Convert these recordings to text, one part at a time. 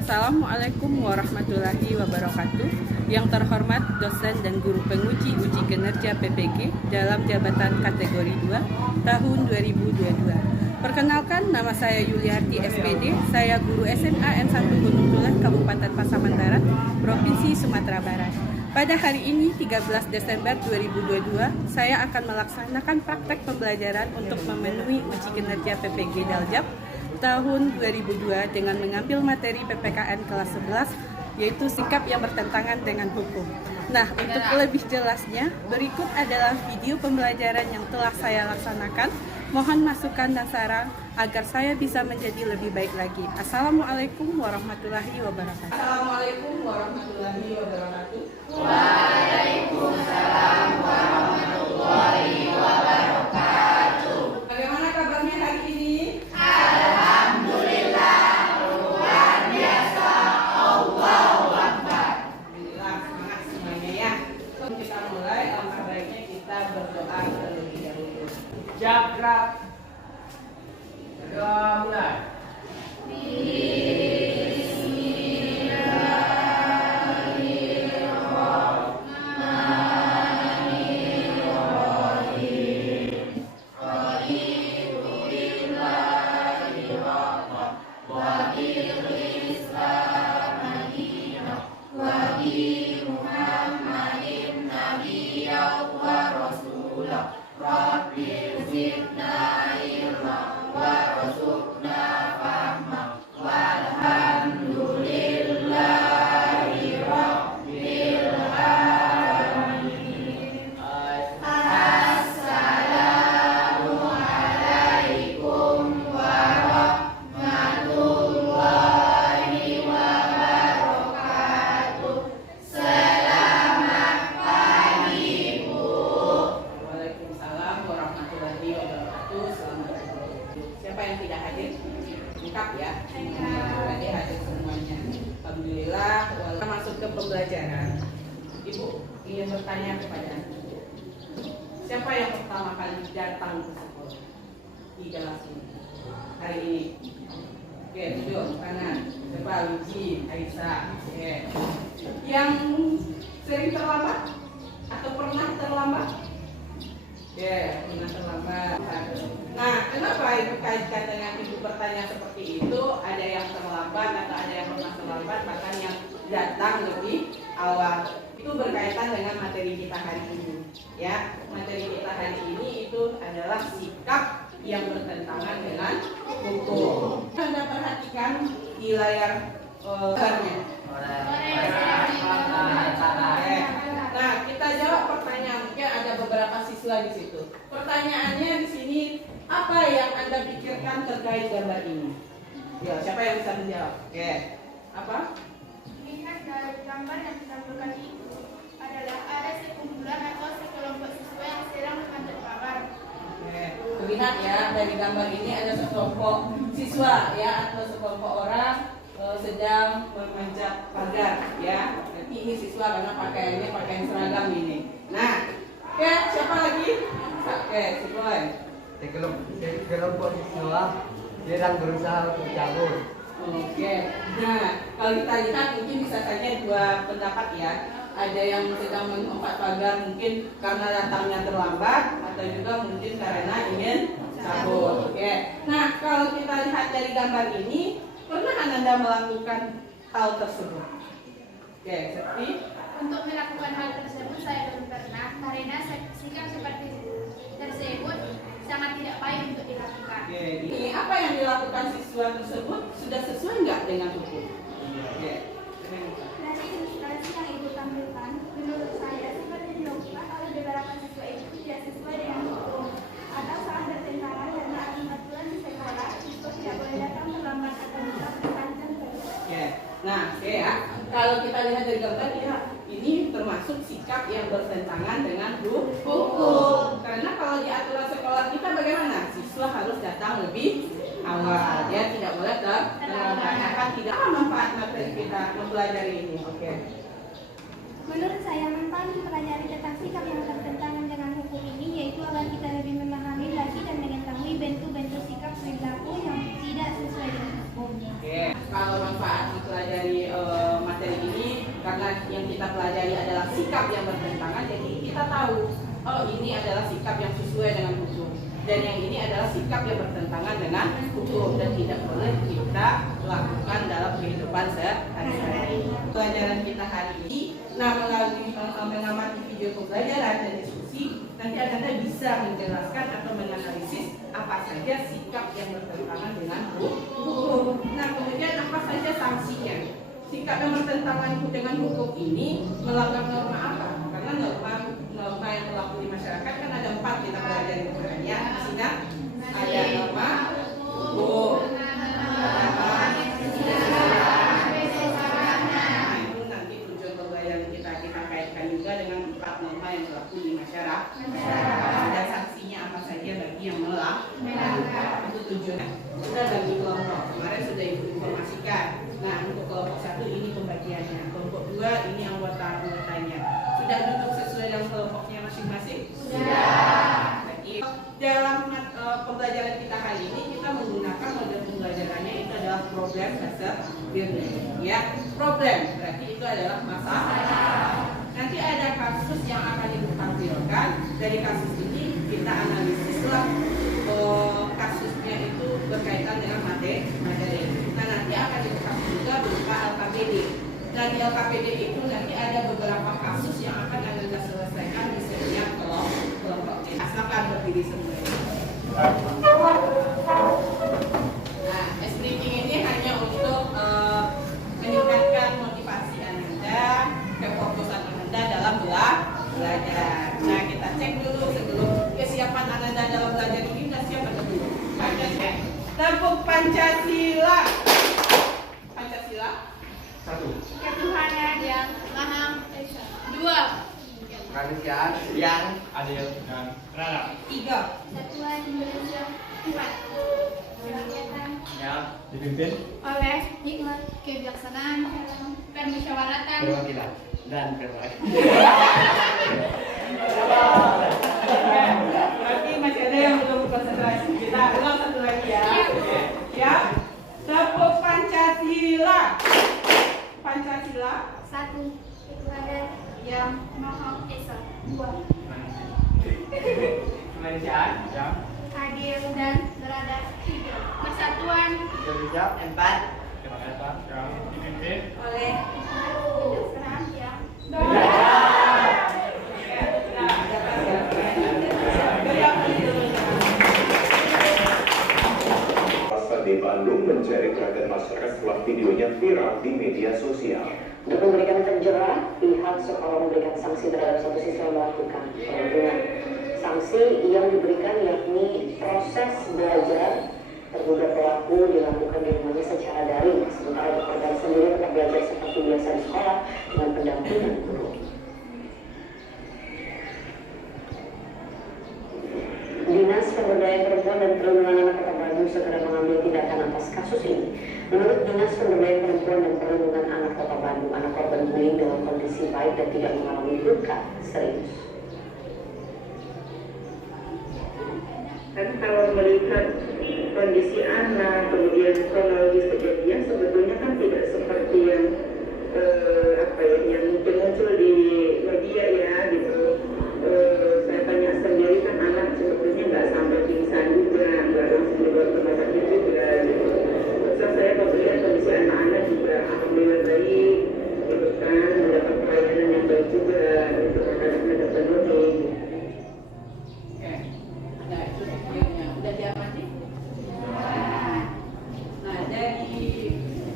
Assalamualaikum warahmatullahi wabarakatuh. Yang terhormat dosen dan guru penguji uji kinerja PPG dalam jabatan kategori 2 tahun 2022. Perkenalkan, nama saya Yuliarti SPD, saya guru SMA N1 Gunung Tulen, Kabupaten Pasaman Barat, Provinsi Sumatera Barat. Pada hari ini, 13 Desember 2022, saya akan melaksanakan praktek pembelajaran untuk memenuhi uji kinerja PPG Daljab tahun 2002 dengan mengambil materi PPKN kelas 11, yaitu sikap yang bertentangan dengan hukum. Nah, untuk lebih jelasnya, berikut adalah video pembelajaran yang telah saya laksanakan. Mohon masukan dan saran agar saya bisa menjadi lebih baik lagi. Assalamualaikum warahmatullahi wabarakatuh. Assalamualaikum warahmatullahi wabarakatuh. Waalaikumsalam warahmatullahi wabarakatuh. Bagaimana kabarnya hari ini? Alhamdulillah, luar biasa. Allahu Akbar. Alhamdulillah, semangat semuanya ya. Sebelum kita mulai, alangkah baiknya kita berdoa terlebih dahulu. Jagrab. Doa mulai. Waalaikumsalam warahmatullahi wabarakatuh. Selamat pagi. Siapa yang tidak hadir? Lengkap ya? Tadi hadir semuanya. Alhamdulillah. Kita masuk ke pembelajaran. Ibu ingin bertanya kepada Anda. Siapa yang pertama kali datang ke sekolah di kelas ini hari ini? Oke, duduk kanan. Coba Lucy, Aisyah. Oke. Yang sering terlambat atau pernah terlambat? Oke, pernah terlambat. Nah, kenapa ibu kaitkan dengan ibu bertanya seperti itu? Ada yang terlambat atau ada yang pernah terlambat, bahkan yang datang lebih awal. Itu berkaitan dengan materi kita hari ini. Ya, materi kita hari ini itu adalah sikap yang bertentangan dengan hukum. Anda perhatikan di layar gambarnya. Nah, kita jawab pertanyaan. Mungkin ada beberapa siswa di situ. Pertanyaannya di sini, apa yang Anda pikirkan terkait gambar ini? Ya, siapa yang bisa menjawab? Oke. Apa? Lihat dari gambar yang ditampilkan itu adalah ada sekumpulan atau sekelompok siswa yang sedang mengantar kabar. Oke. Terlihat ya, dari gambar ini ada sekelompok siswa ya atau sekelompok orang sedang memanjat pagar ya. Nanti ini siswa karena pakaiannya pakaian seragam ini. Nah, oke, siapa lagi? Oke, si Boy. Kelompok siswa sedang berusaha untuk cabut. Oke. Nah, kalau kita lihat mungkin bisa saja dua pendapat ya. Ada yang sedang melompat pagar mungkin karena datangnya terlambat atau juga mungkin karena ingin cabut. Oke. Nah, kalau kita lihat dari gambar ini, pernah Anda melakukan hal tersebut? Oke, seperti Untuk melakukan hal tersebut saya belum pernah karena sikap seperti tersebut sangat tidak baik untuk dilakukan. Oke, ini apa yang dilakukan siswa tersebut sudah sesuai nggak dengan hukum? Oke. Dari ilustrasi yang ibu tampilkan, menurut saya seperti dilakukan oleh beberapa siswa itu tidak sesuai dengan hukum atau salah bertentangan karena aturan di sekolah siswa tidak boleh datang terlambat atau tetap berkantor. Oke. Nah, oke ya. Kalau kita lihat dari gambar ya, ini termasuk sikap yang bertentangan dengan hukum. Karena kalau di aturan sekolah kita bagaimana? Siswa harus datang lebih awal. Dia tidak boleh terlambat. Akan tidak manfaat materi kita mempelajari ini. Oke. Menurut saya manfaat mempelajari tentang sikap yang bertentangan dengan hukum ini yaitu agar kita lebih memahami lagi dan mengetahui bentuk-bentuk sikap perilaku yang tidak sesuai dengan hukum. Oke. Kalau manfaat mempelajari yang kita pelajari adalah sikap yang bertentangan, jadi kita tahu, oh ini adalah sikap yang sesuai dengan hukum, dan yang ini adalah sikap yang bertentangan dengan hukum dan tidak boleh kita lakukan dalam kehidupan sehari-hari. Pelajaran kita hari ini, nah melalui mengamati video pembelajaran dan diskusi, nanti Anda bisa menjelaskan atau menganalisis apa saja sikap yang bertentangan dengan hukum. Nah kemudian apa saja sanksinya? Sikap yang bertentangan dengan hukum ini melanggar norma apa? Karena norma yang berlaku di masyarakat kan ada 4 kita pelajari kemarin ya. Di sini ada norma hukum. Nah itu nanti tujuan pembelajaran kita kaitkan juga dengan 4 norma yang berlaku di masyarakat. Ada sanksinya apa saja bagi yang melanggar. Itu tujuannya. Sudah bagi kelompok kemarin sudah Ibu informasikan. Nah untuk kelompok 1 ini pembagiannya, kelompok 2 ini anggotanya. Sudah duduk sesuai dengan kelompoknya masing-masing? Sudah. Jadi dalam pembelajaran kita hari ini kita menggunakan model pembelajarannya itu adalah problem dasar ya. Problem berarti itu adalah masalah. Nanti ada kasus yang akan ditampilkan. Dari kasus ini kita analisislah kasusnya itu berkaitan dengan materi. Nah nanti akan dikasih juga berupa LKPD. Dan di LKPD itu nanti ada beberapa kasus yang akan Anda selesaikan di setiap kelompok. Silakan berdiri semua. Nah, briefing ini hanya untuk meningkatkan motivasi Anda, kefokusan Anda dalam belajar. Nah, kita cek dulu sebelum kesiapan Anda dalam belajar ini sudah siap atau belum? Tepuk Pancasila. Pancasila. 1. Ketuhanan yang Maha Esa. 2. Kemanusiaan yang adil dan beradab. 3. Satuan Indonesia. 4. Kerakyatan Yang dipimpin oleh hikmat kebijaksanaan dan musyawaratan perwakilan dan perwakilan. Berarti masih ada yang belum konsentrasi. Kita ulang satu lagi ya. Ya. Tepuk Pancasila. Pancasila. 1. Ketuhanan yang Maha Esa. 2. kemanusiaan yang Adil dan beradab. 3. Persatuan Indonesia 4. kerakyatan yang dipimpin Oleh hikmat kebijaksanaan yang Pasar di Bandung mencari perhatian masyarakat setelah videonya viral di media sosial. Untuk memberikan efek jerah, pihak sekolah memberikan sanksi terhadap satu siswa yang melakukan perundungan. Sanksi yang diberikan yakni proses belajar terduga pelaku dilakukan di rumahnya secara daring, sementara korban sendiri tetap belajar seperti biasa di sekolah dengan pendampingan guru. Dinas Pemberdayaan Perempuan dan Perlindungan Anak Kota Bandung segera mengambil tindakan atas kasus ini. Menurut Dinas Pemberdayaan Perempuan dan Perlindungan Anak Kota Bandung, anak korban bullying dalam kondisi baik dan tidak mengalami luka serius. Kan kalau melihat kondisi anak, kemudian kronologis kejadian, sebetulnya kan tidak seperti yang yang muncul di media ya gitu. Saya tanya sendiri kan anak sebetulnya nggak sampai pingsan juga, nggak langsung dibawa ke rumah sakit juga gitu. Terus saya melihat kondisi anak-anak juga alhamdulillah baik, gitu kan, mendapat pelayanan yang baik juga, gitu kan, ada penuhi. Nah itu videonya udah diamati. Nah dari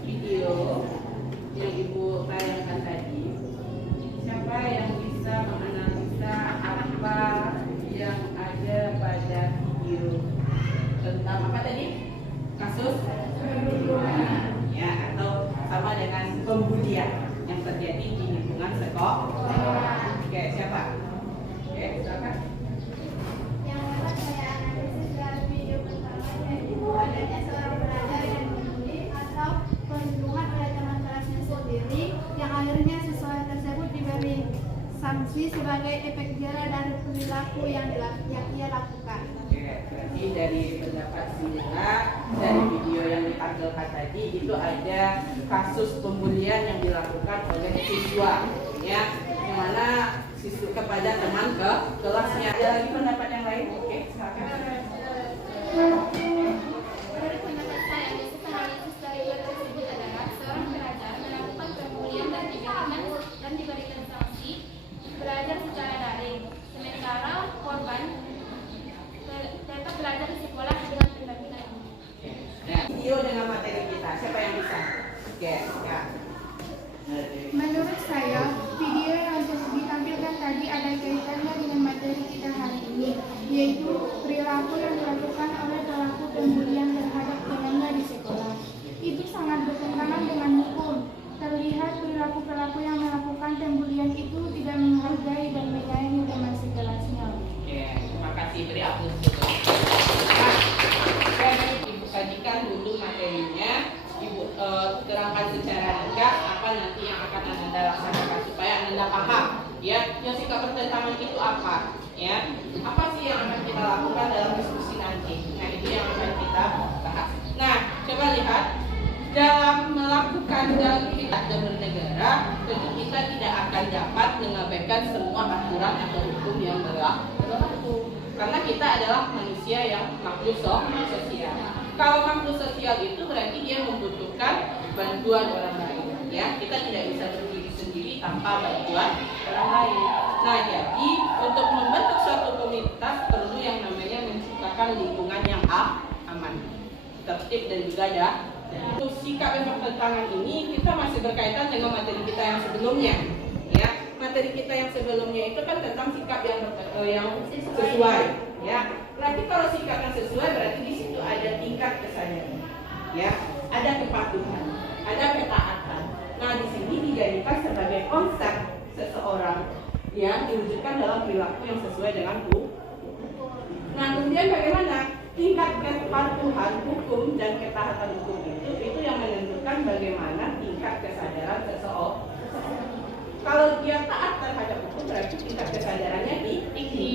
video yang Ibu tayangkan tadi, siapa yang bisa menganalisa apa yang ada pada video tentang apa tadi? Kasus pembunuhan ya, atau sama dengan pembulian yang terjadi di lingkungan sekolah. Oke, siapa? Oke, silakan. yang dapat saya analisis dari video pertama yaitu adanya seorang pelajar yang dibully atau perlindungan oleh teman kelasnya sendiri yang akhirnya siswa tersebut diberi sanksi sebagai efek jerah dari perilaku yang ia lakukan. Oke, berarti dari pendapat Sila, dari video yang ditampilkan tadi itu ada kasus pembulian yang dilakukan oleh siswa ya, yang mana siswa kepada teman ke kelasnya. Ada lagi pendapat yang lain? Oke, silakan. Menurut pendapat saya, siswa analisis dari web tersebut adalah seorang pelajar melakukan pembulian dan diberikan sanksi belajar secara daring, sementara korban tetap belajar di sekolah dengan pendampingan. Nah, video dengan materi kita, siapa yang bisa? Oke, ya. Menurut saya, video yang ditampilkan tadi ada kaitannya dengan materi kita hari ini, yaitu perilaku yang dilakukan oleh pelaku pembulian terhadap temannya di sekolah. Itu sangat bertentangan dengan hukum. Terlihat perilaku pelaku yang melakukan pembulian itu tidak menghargai dan menyayangi teman sekelasnya. Oke, terima kasih, beri aplaus dulu. Nah, saya Ibu sajikan dulu materinya. Ibu terangkan secara ringkas apa nanti yang akan Anda laksanakan supaya Anda paham ya, yang sikap bertentangan itu apa ya, apa sih yang akan kita lakukan dalam diskusi nanti. Nah, itu yang akan kita bahas. Nah, coba lihat dalam melakukan aktivitas dan bernegara, tentu kita tidak akan dapat mengabaikan semua aturan atau hukum yang berlaku karena kita adalah manusia yang makhluk sosial. Kalau makhluk sosial itu berarti dia membutuhkan bantuan orang lain, ya. Kita tidak bisa berdiri sendiri tanpa bantuan orang lain. Nah, jadi untuk membentuk suatu komunitas perlu yang namanya menciptakan lingkungan yang aman, tertib dan juga ada. Untuk sikap yang bertentangan ini kita masih berkaitan dengan materi kita yang sebelumnya, ya. Materi kita yang sebelumnya itu kan tentang sikap yang sesuai, ya. Berarti kalau sikap yang sesuai berarti di situ ada tingkat kesadaran, ya, ada kepatuhan, ada ketaatan. Nah, di sini dijadikan sebagai konsep seseorang yang diwujudkan dalam perilaku yang sesuai dengan hukum. Nah, kemudian bagaimana tingkat kepatuhan hukum dan ketaatan hukum itu yang menentukan bagaimana tingkat kesadaran seseorang. Kalau dia taat terhadap hukum berarti tingkat kesadarannya tinggi.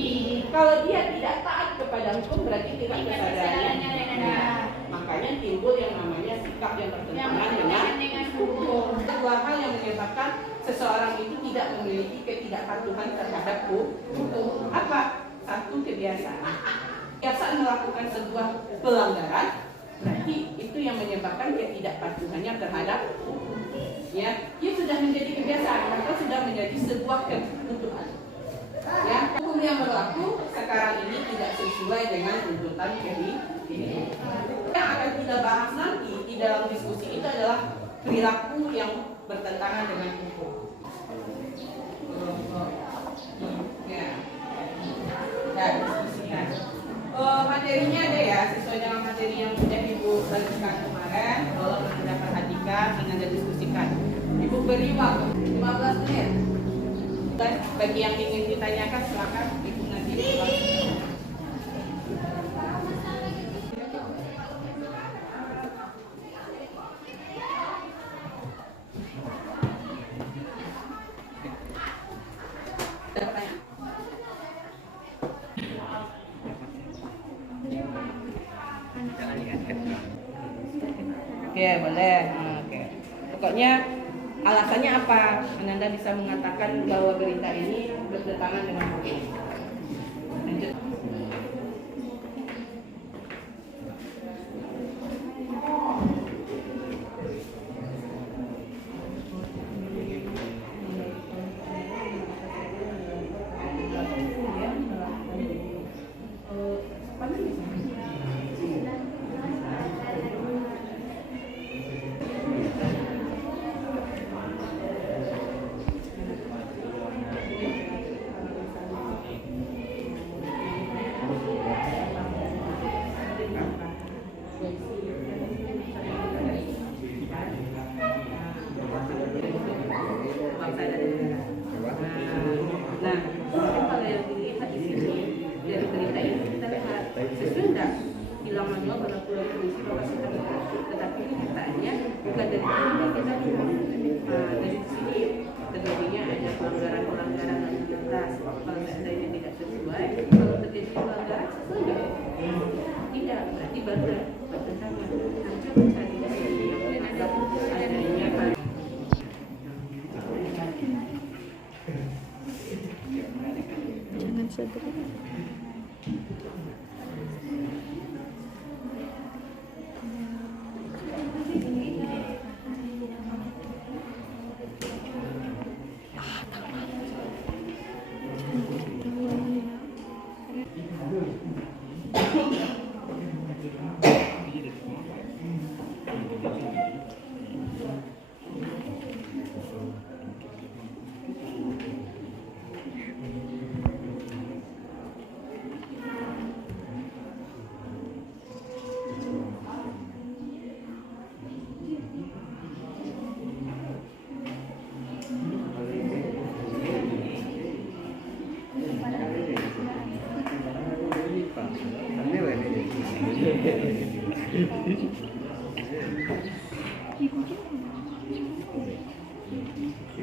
Kalau dia tidak taat kepada hukum berarti tingkat kesadarannya rendah. Makanya timbul yang namanya sikap yang bertentangan dengan hukum. Dua hal yang menyebabkan seseorang itu tidak memiliki ketidakpatuhan terhadap hukum. Apa? Satu, kebiasaan. Kebiasaan melakukan sebuah pelanggaran berarti itu yang menyebabkan ketidakpatuhannya terhadap hukum. Ya, dia sudah menjadi kebiasaan, maka sudah menjadi sebuah kebutuhan. Ya, hukum yang berlaku sekarang ini tidak sesuai dengan tuntutan kehidupan. Yang akan kita bahas nanti di dalam diskusi itu adalah perilaku yang bertentangan dengan hukum. Ya, dan diskusikan. Materinya ada ya, sesuai dengan materi yang sudah Ibu bagikan kemarin. Tolong Anda perhatikan dan Anda diskusikan. Ibu beri waktu 15 menit. Dan bagi yang ingin ditanyakan silakan Ibu nanti. Oke, boleh. Oke. Pokoknya alasannya apa? Anda bisa mengatakan bahwa berita ini bertentangan dengan hukum. Lanjut.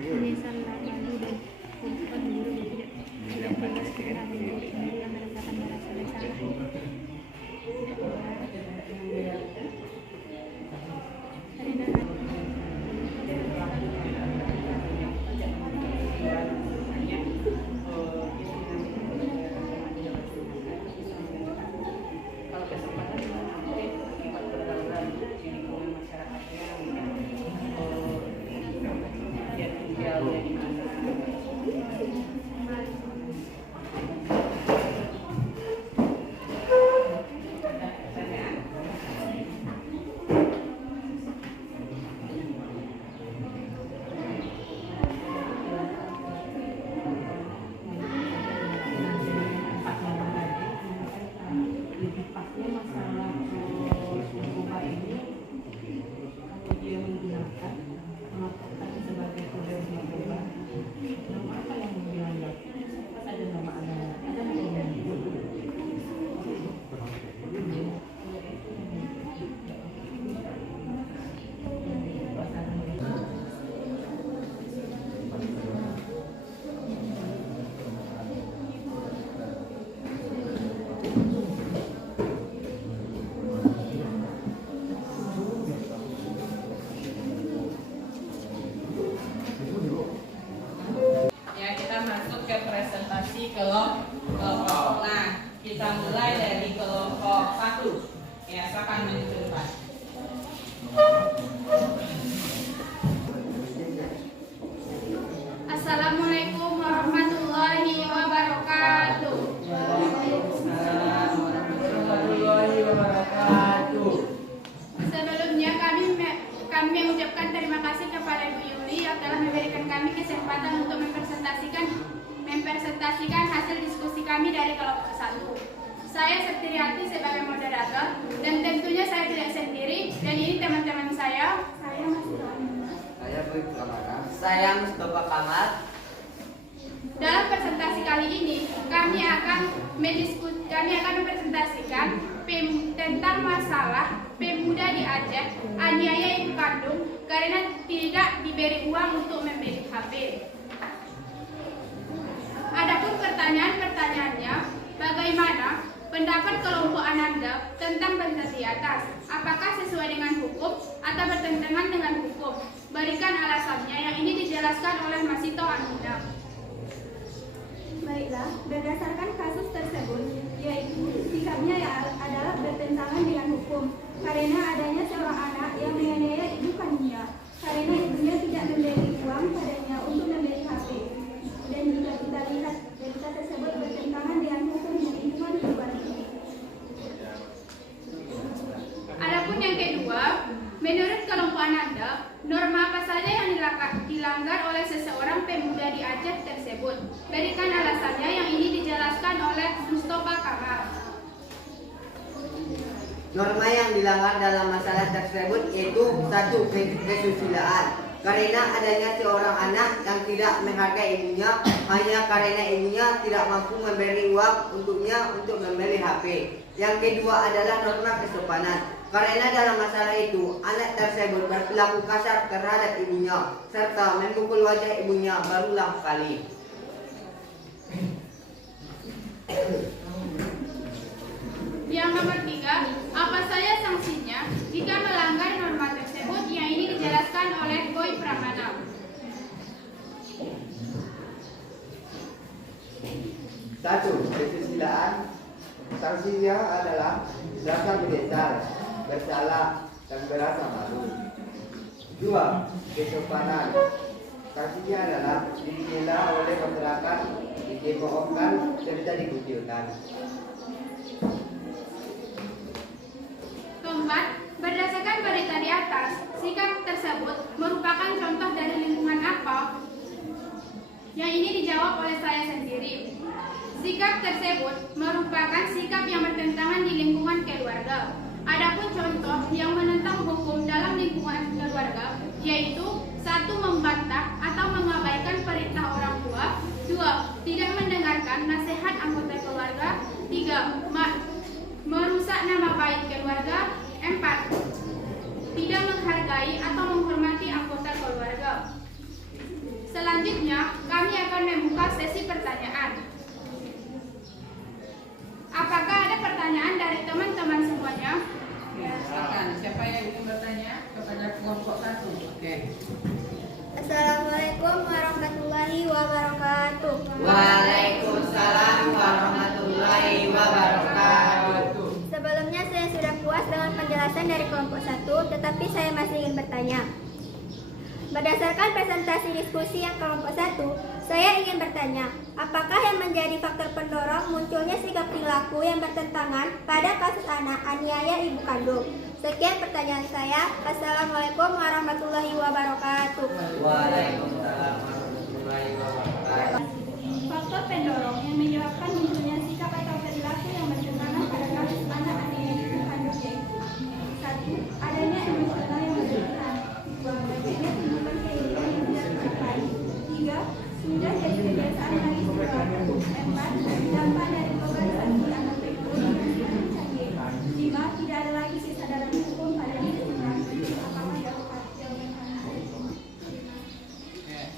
Penyesalan lalu dan kehidupan guru tidak jelas karena ada murid yang merasakan merasa bersalah. Kalau kesempatan buat pergaulan di lingkungan masyarakatnya, dia tinggalnya di mana. Pertanyaan? Lebih pasnya masalah narkoba ini, kalau dia menggunakan melakukan sebagai kurir narkoba, nama apa yang dilanggar? Ada nama anak, ada nama ya, kita masuk ke presentasi kelompok. Nah, kita mulai dari kelompok 1. Ya, silakan maju ke depan. Assalamualaikum warahmatullahi wabarakatuh. Waalaikumsalam warahmatullahi wabarakatuh. Sebelumnya kami mengucapkan terima kasih kepada Ibu Yuli yang telah memberikan kami kesempatan untuk mempresentasikan hasil diskusi kami dari kelompok 1. Saya Septriati sebagai moderator dan tentunya saya tidak sendiri, dan ini teman-teman saya. Saya masih Saya Baik Kamara. Saya Mustafa Kamal. Dalam presentasi kali ini kami akan mempresentasikan tentang masalah pemuda di Aceh aniaya ibu kandung karena tidak diberi uang untuk membeli HP. Adapun pertanyaannya, bagaimana pendapat kelompok Ananda tentang berita di atas? Apakah sesuai dengan hukum atau bertentangan dengan hukum? Berikan alasannya, yang ini dijelaskan oleh Masito Ananda. Baiklah, berdasarkan kasus tersebut, yaitu sikapnya adalah bertentangan dengan hukum karena adanya seorang anak yang menganiaya ibu kandungnya karena ibunya tidak memberi uang padanya untuk membeli HP. Dan jika kita lihat berita tersebut bertentangan dengan hukum lingkungan keluarga. Adapun yang kedua, menurut kelompok Ananda, norma apa saja yang dilanggar oleh seseorang pemuda di Aceh tersebut? Berikan alasannya, yang ini dijelaskan oleh Mustafa Kamal. Norma yang dilanggar dalam masalah tersebut yaitu 1. Kesusilaan. Karena adanya seorang anak yang tidak menghargai ibunya hanya karena ibunya tidak mampu memberi uang untuknya untuk membeli HP. Yang kedua adalah norma kesopanan. Karena dalam masalah itu anak tersebut berperilaku kasar terhadap ibunya serta memukul wajah ibunya berulang kali. Yang nomor 3, apa saja sanksinya jika melanggar norma tersebut? Yang ini dijelaskan oleh Boy Pramana. Satu, kesusilaan. Sanksinya adalah rasa menyesal, bersalah, dan berasa malu. 2. Kesopanan. Sanksinya adalah dibela oleh masyarakat, dicemoohkan, serta dikucilkan. 4. Berdasarkan berita di atas, sikap tersebut merupakan contoh dari lingkungan apa? Yang ini dijawab oleh saya sendiri. Sikap tersebut merupakan sikap yang bertentangan di lingkungan keluarga. Adapun contoh yang menentang hukum dalam lingkungan keluarga yaitu 1. Membantah atau mengabaikan perintah orang tua. 2. Tidak mendengarkan nasihat anggota keluarga. 3. Merusak nama baik keluarga. 4. Tidak menghargai menghargai atau menghormati anggota keluarga. Selanjutnya, kami akan membuka sesi pertanyaan. Apakah ada pertanyaan dari teman-teman semuanya? Ya, silakan. Siapa yang ingin bertanya kepada kelompok 1? Oke. Assalamualaikum warahmatullahi wabarakatuh. Waalaikumsalam warahmatullahi wabarakatuh. Sebelumnya saya sudah puas dengan penjelasan dari kelompok 1, tetapi saya masih ingin bertanya. Berdasarkan presentasi diskusi yang kelompok 1, saya ingin bertanya, apakah yang menjadi faktor pendorong munculnya sikap perilaku yang bertentangan pada kasus anak aniaya ibu kandung? Sekian pertanyaan saya. Assalamualaikum warahmatullahi wabarakatuh. Waalaikumsalam warahmatullahi wabarakatuh. Faktor pendorong yang menyebabkan munculnya sikap atau perilaku yang bertentangan pada kasus anak aniaya ibu kandung yaitu: 1. Adanya emosional yang berlebihan. 2. Banyaknya tindakan kehidupan yang tidak tercapai. 3. Sudah jadi kebiasaan bagi perilaku. 4. Dampak dari globalisasi anak teknologi yang canggih. 5. Tidak ada lagi sisa dalam hukum pada diri sendiri. Apakah jawaban Anda?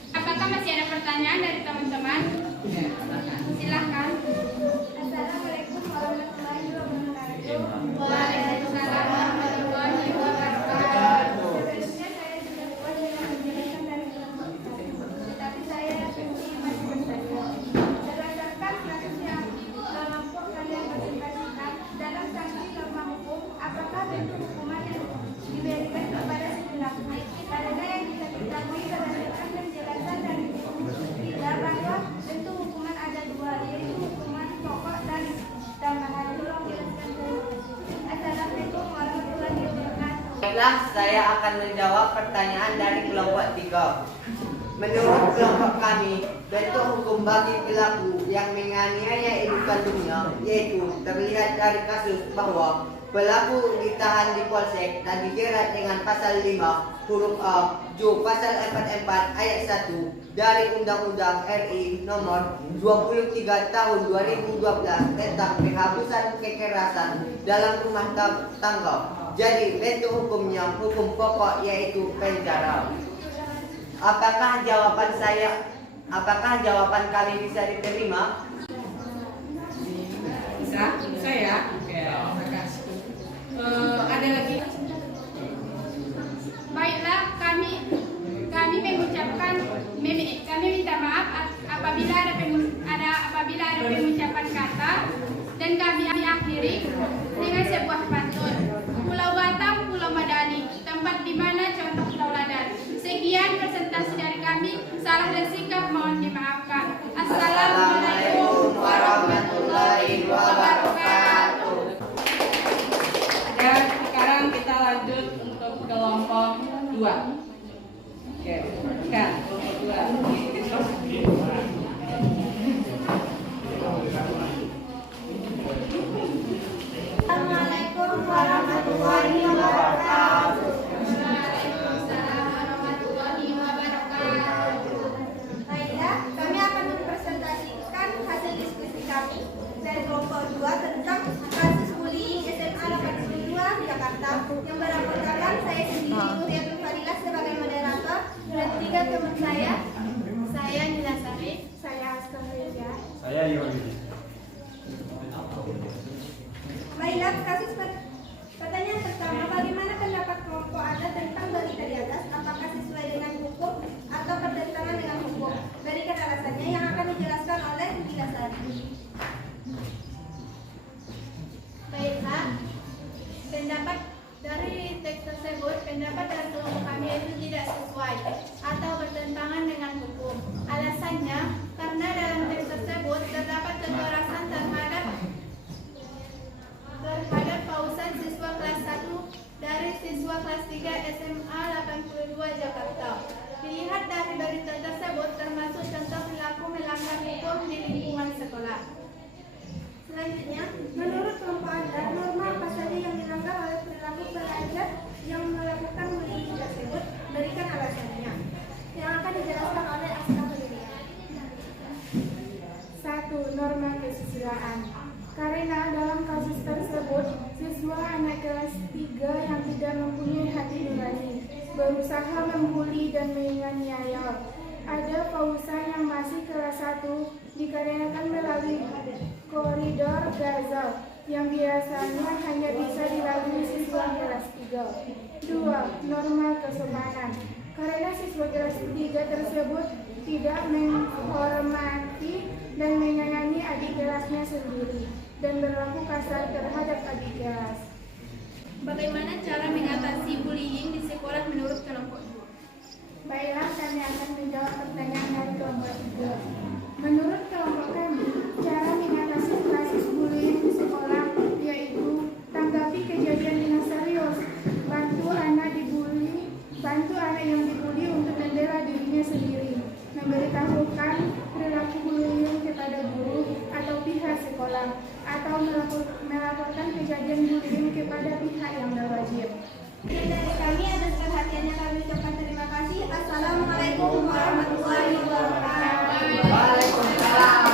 Apakah masih ada pertanyaan dari teman-teman? Ya, silakan. Silahkan. Assalamualaikum warahmatullahi wabarakatuh. Waalaikumsalam warahmatullahi wabarakatuh. Sebelumnya saya sudah puas dengan penjelasan dari kelompok 1, tetapi saya masih bertanya. Berdasarkan kasus yang kelompok kalian presentasikan dalam sanksi norma hukum, apakah bentuk hukuman yang diberikan kepada si pelaku? Karena yang kita ketahui berdasarkan penjelasan dari kita bahwa bentuk hukuman ada dua, yaitu hukuman pokok dan tambahan. Tolong jelaskan dulu. Assalamualaikum warahmatullahi wabarakatuh. Baiklah, saya akan menjawab pertanyaan dari kelompok 3. Menurut kelompok kami, bentuk hukum bagi pelaku yang menganiaya ibu kandungnya yaitu terlihat dari kasus bahwa pelaku ditahan di polsek dan dijerat dengan pasal 5 huruf A Ju pasal 44 ayat 1 dari Undang-Undang RI nomor 23 tahun 2012 tentang penghapusan kekerasan dalam rumah tangga. Jadi bentuk hukumnya hukum pokok yaitu penjara. Apakah jawaban kami bisa diterima? Bisa ya? Oke, terima kasih. Ada lagi? Baiklah, kami minta maaf apabila ada pengucapan kata, dan kami akhiri dengan sebuah pantun. Pulau Batam, Pulau Madani, tempat di mana contoh tauladan. Sekian presentasi dari kami. Salah dan sikap mohon dimaafkan. Assalamualaikum warahmatullahi wabarakatuh. Dan sekarang kita lanjut untuk kelompok 2. Oke, kan kelompok 2. Assalamualaikum warahmatullahi wabarakatuh. Waalaikumsalam warahmatullahi wabarakatuh. Baiklah, kami akan mempresentasikan hasil diskusi kami dari kelompok 2 tentang kasus bullying SMA 82 Jakarta yang beranggotakan saya sendiri Nuriatul Fadilah sebagai moderator dan 3 teman saya Nila Sarif, saya Askar Rizya. Saya Yoni. Baiklah, pertanyaan pertama, bagaimana pendapat kelompok Anda tentang berita di atas? Apakah sesuai dengan hukum atau bertentangan dengan hukum? Berikan alasannya yang akan dijelaskan oleh Nila Sarif. Baiklah, pendapat dari teks tersebut, pendapat dari kelompok kami itu tidak sesuai atau bertentangan dengan hukum. Alasannya, karena dalam teks tersebut terdapat kekerasan terhadap pausan siswa kelas 1 dari siswa kelas 3 SMA 82 Jakarta. Dilihat dari berita tersebut termasuk contoh perilaku melanggar hukum di lingkungan sekolah. Selanjutnya, menurut kelompok Anda, norma apa saja yang dilanggar oleh perilaku pelajar yang melakukan bullying tersebut? Berikan alasannya. Yang akan dijelaskan oleh Askar Rizya. 1. Norma kesusilaan. Karena dalam kasus tersebut, siswa anak kelas 3 yang tidak mempunyai hati nurani berusaha membuli dan menganiaya. Ada Fauzan yang masih kelas 1 dikarenakan melalui koridor Gaza yang biasanya hanya bisa dilalui siswa kelas 3. 2. Norma kesopanan. Karena siswa kelas 3 tersebut tidak menghormati dan menyayangi adik kelasnya sendiri dan berlaku kasar terhadap adik kelas. Bagaimana cara mengatasi bullying di sekolah menurut kelompok 2? Baiklah, kami akan menjawab pertanyaan dari kelompok 3. Menurut kelompok kami, cara mengatasi kasus bullying di sekolah yaitu tanggapi kejadian dengan serius, bantu anak yang dibully untuk membela dirinya sendiri, memberitahukan perilaku bullying kepada guru atau pihak sekolah, atau melaporkan kejadian bullying kepada pihak yang berwajib. Dari kami atas perhatiannya kami ucapkan terima kasih. Assalamualaikum warahmatullahi wabarakatuh. Waalaikumsalam.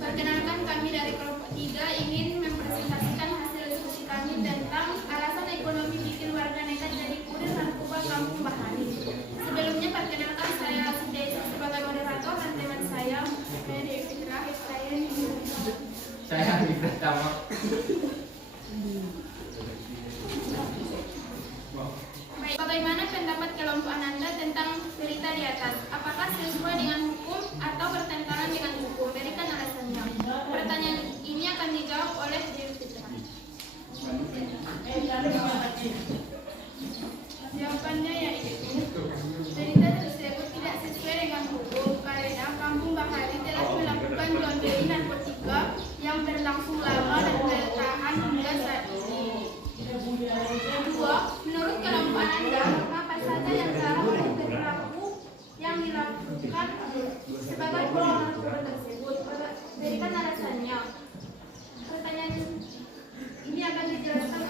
Perkenalkan, kami dari kelompok 3 ingin mempresentasikan hasil diskusi kami tentang alasan ekonomi bikin warga nekat jadi kurir narkoba Kampung Bahari. Sebelumnya perkenalkan, saya Sudesi sebagai moderator dan teman saya Dewi Fitra. Saya Andi Pratama. Baik, bagaimana pendapat kelompok Anda tentang berita di atas? Apakah sesuai dengan hukum atau bertentangan dengan hukum? Berikan alasannya. Pertanyaan ini akan dijawab oleh Dewi Fitra. Jawabannya yaitu berita tersebut tidak sesuai dengan hukum karena Kampung Bahari telah melakukan jual beli narkotika yang berlangsung lama dan bertahan hingga saat ini. Kedua, menurut kelompok Anda, apa saja yang salah dari perilaku yang dilakukan sebagai pelaku narkoba tersebut? Berikan alasannya. Pertanyaan ini akan dijelaskan.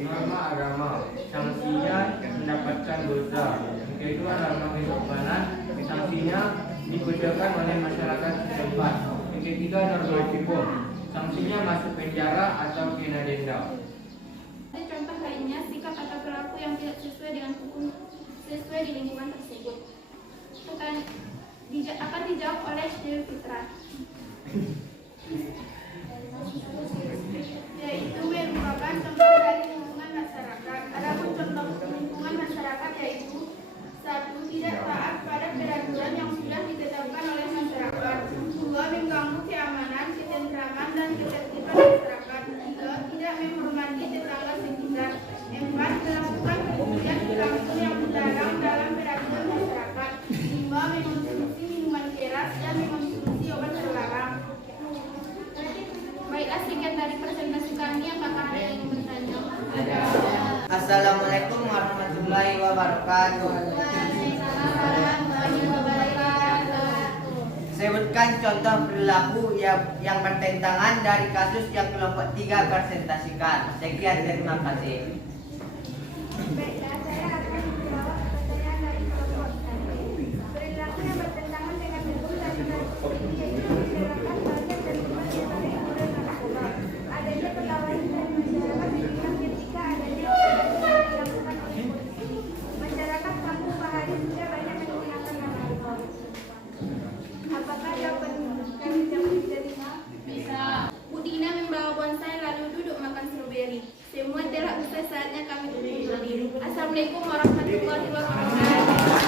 Norma agama, sanksinya mendapatkan dosa. Yang kedua, norma kesopanan, sanksinya dikucilkan oleh masyarakat setempat. Yang ketiga, norma hukum, sanksinya masuk penjara atau kena denda. Ada contoh lainnya, sikap atau perilaku yang tidak sesuai dengan hukum sesuai di lingkungan tersebut. Akan dijawab oleh Dewi Fitra. Yaitu merupakan contoh dari lingkungan masyarakat. Adapun contoh lingkungan masyarakat yaitu 1. Tidak taat pada peraturan yang sudah ditetapkan oleh masyarakat. 2. Mengganggu keamanan, ketentraman, dan ketertiban masyarakat. 3. Tidak menghormati tetangga sekitar. 4. Melakukan kemudian perilaku yang dilarang dalam peraturan masyarakat. 5. Mengonsumsi minuman keras dan mengonsumsi obat terlarang. Baiklah, sekian dari presentasi kami. Apakah ada yang ingin bertanya? Assalamualaikum warahmatullahi wabarakatuh. Sebutkan contoh perilaku yang bertentangan dari kasus yang kelompok 3 presentasikan. Sekian, terima kasih. Baiklah, saya akan menjawab pertanyaan dari kelompok tadi. Perilaku yang bertentangan dengan hukum dan narkotika yaitu masyarakat banyak dan menyebabkan kurir narkoba. Adanya perlawanan dari masyarakat yang ketika adanya yang dilakukan oleh polisi. Masyarakat Kampung Bahari sudah banyak menggunakan narkoba. Apakah jawaban kami dapat diterima? Bisa. Bu Dina membawa bonsai lalu duduk makan stroberi. Semua telah usai, saatnya kami duduk berdiri. Assalamualaikum warahmatullahi wabarakatuh.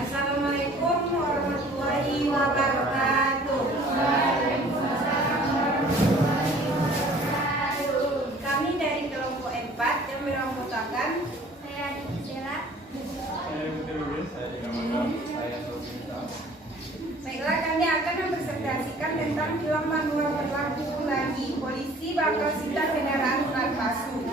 Assalamualaikum warahmatullahi wabarakatuh. Kami dari kelompok 4 yang beranggotakan Saya Adi Gisela. Saya Putri, saya juga makan, saya Sofita. Baiklah, kami akan mempresentasikan tentang film manual berlaku lagi polisi bakal sita kendaraan palsu.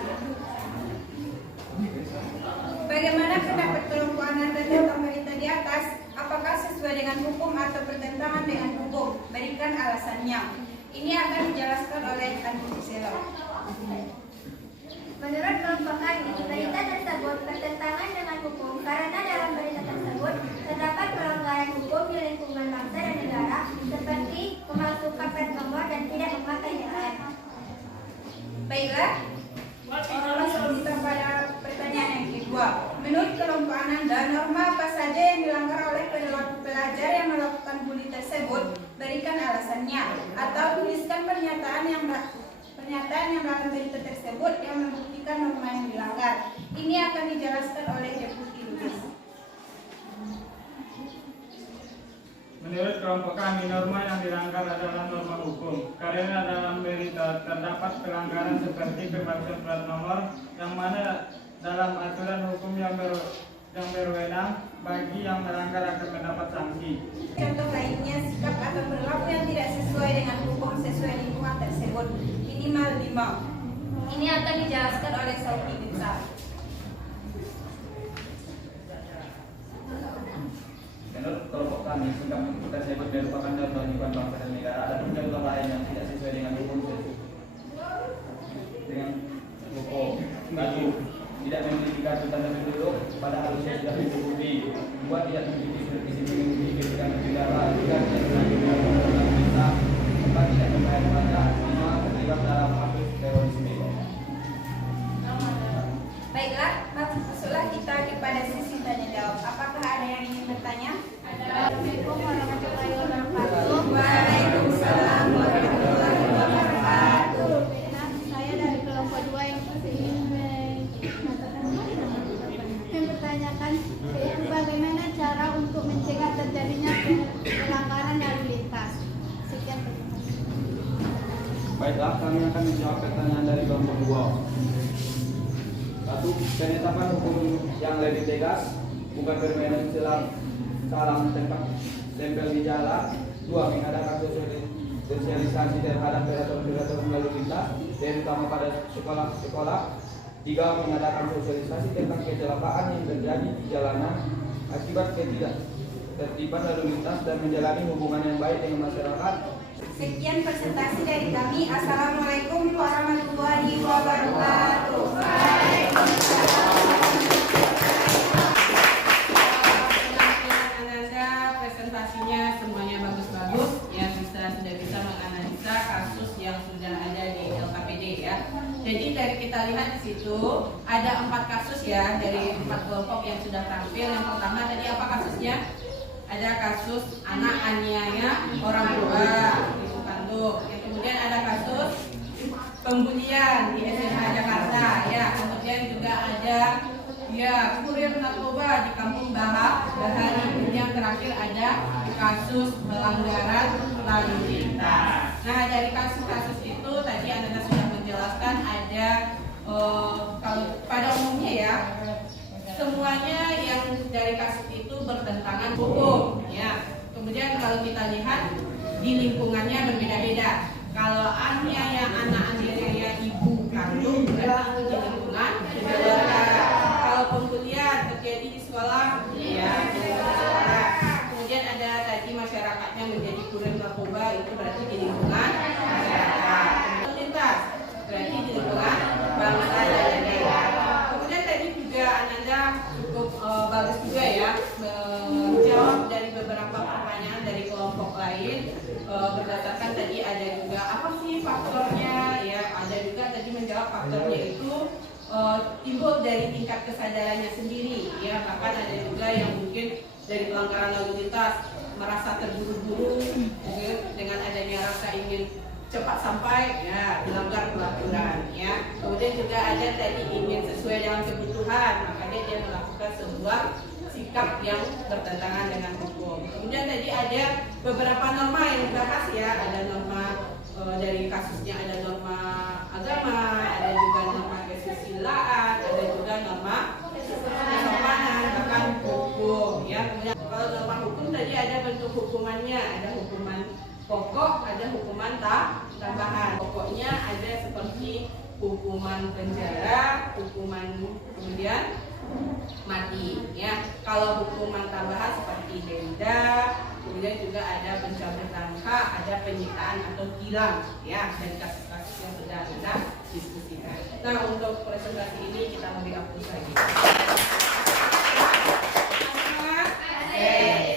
Bagaimana pendapat kelompok Anda tentang berita di atas? Apakah sesuai dengan hukum atau bertentangan dengan hukum? Berikan alasannya. Ini akan dijelaskan oleh Andi Gisela. Menurut kelompok kami, berita tersebut bertentangan dengan hukum karena dalam berita tersebut terdapat pelanggaran hukum yang dalam berita tersebut yang membuktikan norma yang dilanggar. Ini akan dijelaskan oleh Deputi Luis. Menurut kelompok kami, norma yang dilanggar adalah norma hukum. Karena dalam berita terdapat pelanggaran seperti pemalsuan plat nomor, yang mana dalam aturan hukum yang berwenang bagi yang melanggar akan mendapat sanksi. Contoh lainnya, sikap atau perilaku yang tidak sesuai dengan hukum sesuai lingkungan tersebut, minimal 5. Ini akan dijelaskan oleh Sofi Binsar. Menurut kelompok kami, sikap tersebut merupakan kewajiban bangsa dan negara. Ada pun contoh lain yang tidak sesuai dengan hukum satu, tidak memiliki kartu tanda penduduk pada harusnya sudah mencukupi. 2, tidak memiliki surat izin mengemudi ketika negara. 3, tidak mengajukan permohonan visa. 4, tidak membayar pajak. 5, terlibat dalam kasus terorisme. Baiklah, masuklah kita kepada sesi tanya jawab. Apakah ada yang ingin bertanya? Assalamualaikum warahmatullahi wabarakatuh. Waalaikumsalam warahmatullahi wabarakatuh. Nah, saya dari kelompok 2 yang mempertanyakan yaitu bagaimana cara untuk mencegah terjadinya pelanggaran lalu lintas. Sekian, terima kasih. Baiklah, kami akan menjawab pertanyaan dari kelompok 2. 1. Penetapan hukum yang lebih tegas, bukan permainan salam tempel di jalan. 2. Mengadakan sosialisasi terhadap operator lalu lintas, terutama pada sekolah-sekolah. 3. Mengadakan sosialisasi tentang kecelakaan yang terjadi di jalanan akibat ketidaktertiban lalu lintas dan menjalani hubungan yang baik dengan masyarakat. Sekian presentasi dari kami. Assalamualaikum warahmatullahi wabarakatuh. Presentasinya semuanya bagus-bagus, ya sudah bisa menganalisa kasus yang sudah ada di LKPD ya. Jadi dari kita lihat di situ ada 4 kasus ya dari 4 kelompok yang sudah tampil. Yang pertama tadi apa kasusnya? Ada kasus anak aniaya orang tua ibu kandung. Yang kemudian ada kasus pembulian di SMA Jakarta ya. Kemudian juga ada ya kurir narkoba di Kampung Bahari. Yang terakhir ada kasus pelanggaran lalu lintas. Nah dari kasus-kasus itu tadi Anda sudah menjelaskan ada kalau pada umumnya ya semuanya yang dari kasus itu bertentangan hukum ya. Kemudian kalau kita lihat di lingkungannya berbeda-beda. Kalau anak aniaya ibu kandung berarti di lingkungan keluarga. Kalau pembulian terjadi di sekolah ya di sekolah. Kemudian ada tadi masyarakatnya menjadi kurir narkoba, itu berarti di lingkungan masyarakat. Lintas berarti di lingkungan bangsa dan negara. Kemudian tadi juga Ananda cukup bagus juga ya menjawab dari beberapa pertanyaan dari kelompok lain. Berdasarkan tadi ada juga apa sih faktornya ya, ada juga tadi menjawab faktornya itu timbul dari tingkat kesadarannya sendiri ya. Bahkan ada juga yang mungkin dari pelanggaran lalu lintas merasa terburu-buru dengan adanya rasa ingin cepat sampai ya melanggar peraturan ya. Kemudian juga ada tadi ingin sesuai dengan kebutuhan, makanya dia melakukan sebuah sikap yang bertentangan dengan hukum. Kemudian tadi ada beberapa norma yang dibahas ya, ada norma dari kasusnya, ada norma agama, ada juga norma kesusilaan, ada juga norma kesopanan, bahkan hukum ya. Kemudian kalau norma hukum tadi ada bentuk hukumannya, ada hukuman pokok, ada hukuman tambahan. Pokoknya ada seperti hukuman penjara, hukuman kemudian mati ya. Kalau hukuman tambahan seperti denda, kemudian juga ada pencabutan hak, ada penyitaan atau tilang ya, dari kasus-kasus yang sudah kita diskusikan. Nah untuk presentasi ini kita mau dihapus lagi.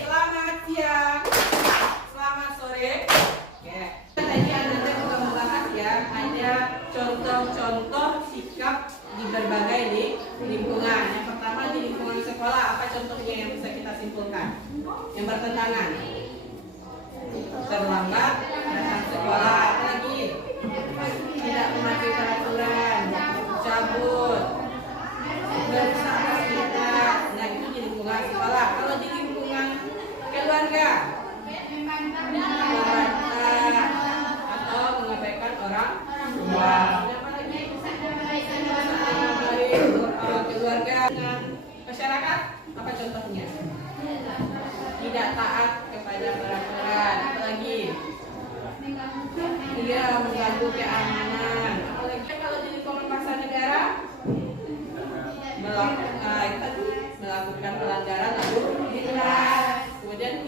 Selamat siang, selamat sore. Ya. Tadi Anda juga membahas ya, ada contoh-contoh sikap di berbagai lingkungan. Yang pertama di lingkungan sekolah, apa contohnya yang bisa kita simpulkan? Yang bertentangan, terlambat datang sekolah, lagi tidak mematuhi peraturan, cabut, merusak fasilitas. Nah itu di lingkungan sekolah. Kalau di lingkungan keluarga, membantah atau mengabaikan orang tua. Keluarga dengan masyarakat, apa contohnya? Tidak taat kepada peraturan, apalagi dia mengganggu keamanan, apalagi kalau di lingkungan pasar negara melakukan pelanggaran lalu lintas, kemudian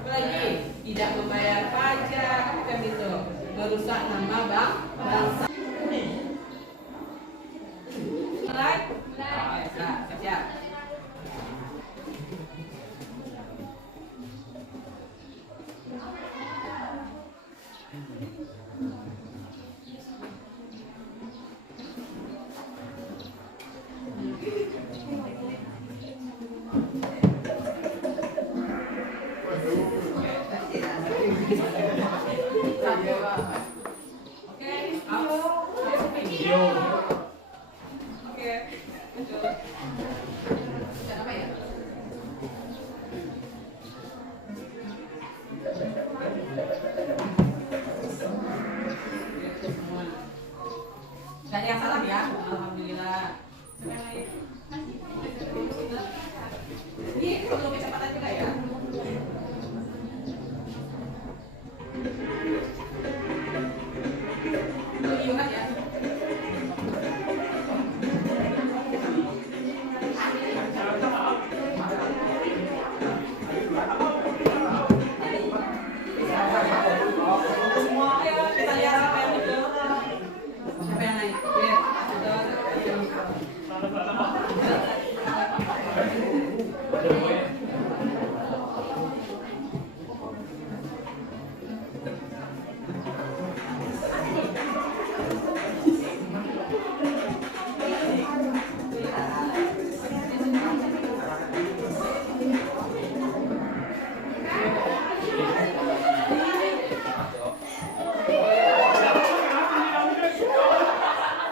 apalagi tidak membayar pajak, kan itu merusak nama bangsa. Siap. Gak ada yang salah ya, alhamdulillah. Ini perlu kecepatan juga ya. Lihat ya. Kita lihat apa yang betul. Siapa yang naik? Ya,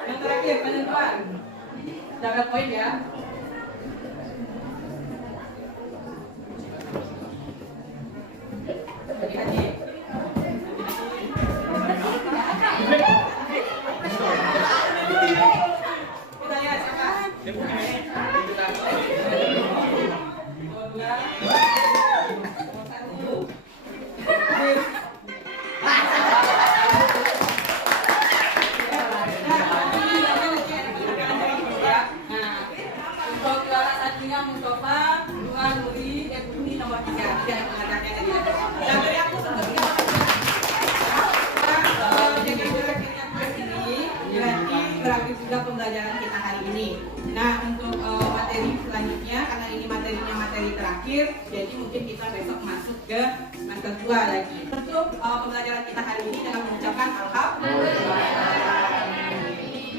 yang terakhir penentuan. Dapat poin ya. Hati-hati. Kita lihat siapa. Mustafa, Dua Nuri, Ebuni nomor 3. Dia yang mengajarnya tadi. Dan dari aku sebetulnya dengan gerak-gerak ini berarti berakhir juga pembelajaran kita hari ini. Nah untuk materi selanjutnya, karena ini materinya materi terakhir, jadi mungkin kita besok masuk ke semester 2 lagi. Untuk pembelajaran kita hari ini dengan mengucapkan alhamdulillah.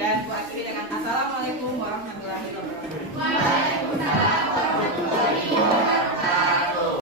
Dan aku akhiri dengan assalamualaikum warahmatullahi wabarakatuh.